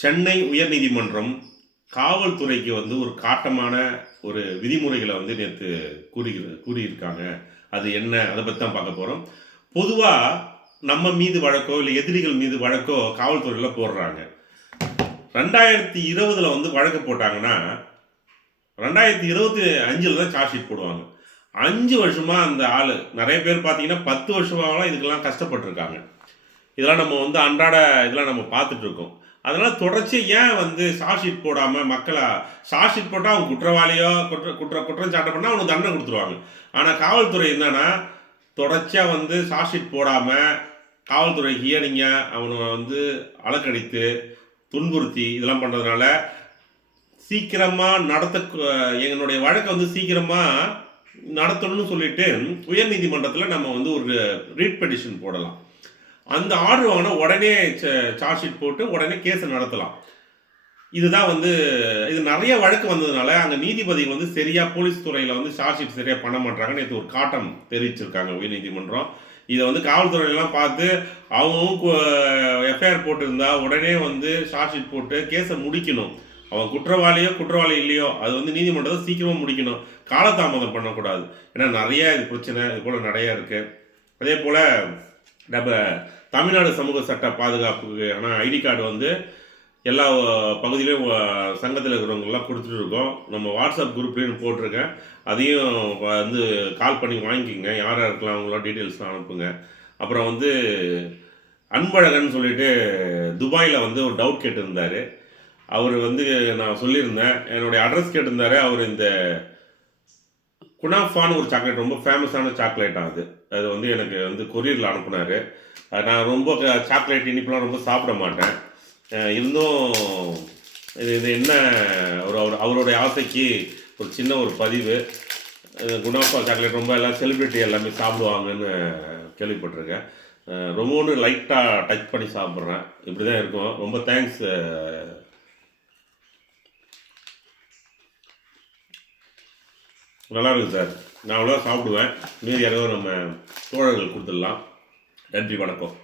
சென்னை உயர்நீதிமன்றம் காவல்துறைக்கு ஒரு காட்டமான ஒரு விதிமுறைகளை நேற்று கூறியிருக்காங்க. அது என்ன, அதை பற்றி தான் பார்க்க போகிறோம். பொதுவாக நம்ம மீது வழக்கோ இல்லை எதிரிகள் மீது வழக்கோ காவல்துறையில் போடுறாங்க. 2020 வழக்கு போட்டாங்கன்னா 2025 தான் சார்ஜ் ஷீட் போடுவாங்க. 5 வருஷமாக அந்த ஆள் நிறைய பேர் பார்த்தீங்கன்னா 10 வருஷமாகலாம் இதுக்கெல்லாம் கஷ்டப்பட்டுருக்காங்க. இதெல்லாம் நம்ம அன்றாட இதெல்லாம் நம்ம பார்த்துட்ருக்கோம். அதனால் தொடர்ச்சி ஏன் சார்ஜ் ஷீட் போடாமல் மக்களை சார்ஜ் ஷீட் போட்டால் அவங்க குற்றவாளியோ குற்றம் சாட்ட பண்ணால் அவனுக்கு தண்டனை கொடுத்துருவாங்க. ஆனால் காவல்துறை என்னன்னா தொடர்ச்சியாக சார்ஜ் ஷீட் போடாமல் காவல்துறை ஹியரிங்க அவனை அலக்கடித்து துன்புறுத்தி இதெல்லாம் பண்ணுறதுனால சீக்கிரமாக எங்களுடைய வழக்கை சீக்கிரமாக நடத்தணும்னு சொல்லிட்டு உயர்நீதிமன்றத்தில் நம்ம ஒரு ரீட் பெட்டிஷன் போடலாம். அந்த ஆர்டர் வாங்கினா உடனே சார்ஜ் ஷீட் போட்டு உடனே கேஸை நடத்தலாம். இதுதான் இது நிறைய வழக்கு வந்ததுனால அங்கே நீதிபதிகள் சரியாக போலீஸ் துறையில் சார்ஜ் ஷீட் சரியாக பண்ண மாட்டாங்க. நேற்று ஒரு காட்டம் தெரிவிச்சிருக்காங்க உயர்நீதிமன்றம். இதை காவல்துறையெல்லாம் பார்த்து அவங்க எஃப்ஐஆர் போட்டிருந்தா உடனே சார்ஜ் ஷீட் போட்டு கேஸை முடிக்கணும். அவன் குற்றவாளி இல்லையோ அது நீதிமன்றத்தை சீக்கிரமாக முடிக்கணும். காலதாமதம் பண்ணக்கூடாது. ஏன்னா நிறைய இது பிரச்சனை இது போல் நிறையா இருக்குது. அதே போல் நம்ம தமிழ்நாடு சமூக சட்ட பாதுகாப்புக்கு ஆனால் ஐடி கார்டு எல்லா பகுதியிலையும் சங்கத்தில் இருக்கிறவங்கெல்லாம் கொடுத்துட்டு இருக்கோம். நம்ம வாட்ஸ்அப் குரூப்லேயும் போட்டிருக்கேன். அதையும் கால் பண்ணி வாங்கிக்கிங்க. யார் யாருக்கெல்லாம் அவங்களாம் டீட்டெயில்ஸ்லாம் அனுப்புங்க. அப்புறம் அன்பழகன் சொல்லிட்டு துபாயில் ஒரு டவுட் கேட்டிருந்தார். அவர் நான் சொல்லியிருந்தேன், என்னுடைய அட்ரஸ் கேட்டிருந்தார். அவர் இந்த குனாஃபான்னு ஒரு சாக்லேட் ரொம்ப ஃபேமஸான சாக்லேட்டாக அது எனக்கு கொரியரில் அனுப்புனார். நான் ரொம்ப சாக்லேட் இனிப்பெலாம் ரொம்ப சாப்பிட மாட்டேன். இருந்தும் இது என்ன அவருடைய ஆசைக்கு ஒரு சின்ன ஒரு பதிவு. குனாஃபா சாக்லேட் ரொம்ப எல்லாம் செலிப்ரிட்டி எல்லாமே சாப்பிடுவாங்கன்னு கேள்விப்பட்டிருக்கேன். ரொம்ப லைட்டாக டச் பண்ணி சாப்பிட்றேன். இப்படி தான் இருக்கும். ரொம்ப தேங்க்ஸ். நல்லா இருக்குது சார். நான் அவ்வளோதான் சாப்பிடுவேன். மீதி யாரோ நம்ம தோழர்கள் கொடுத்துடலாம். நன்றி, வணக்கம்.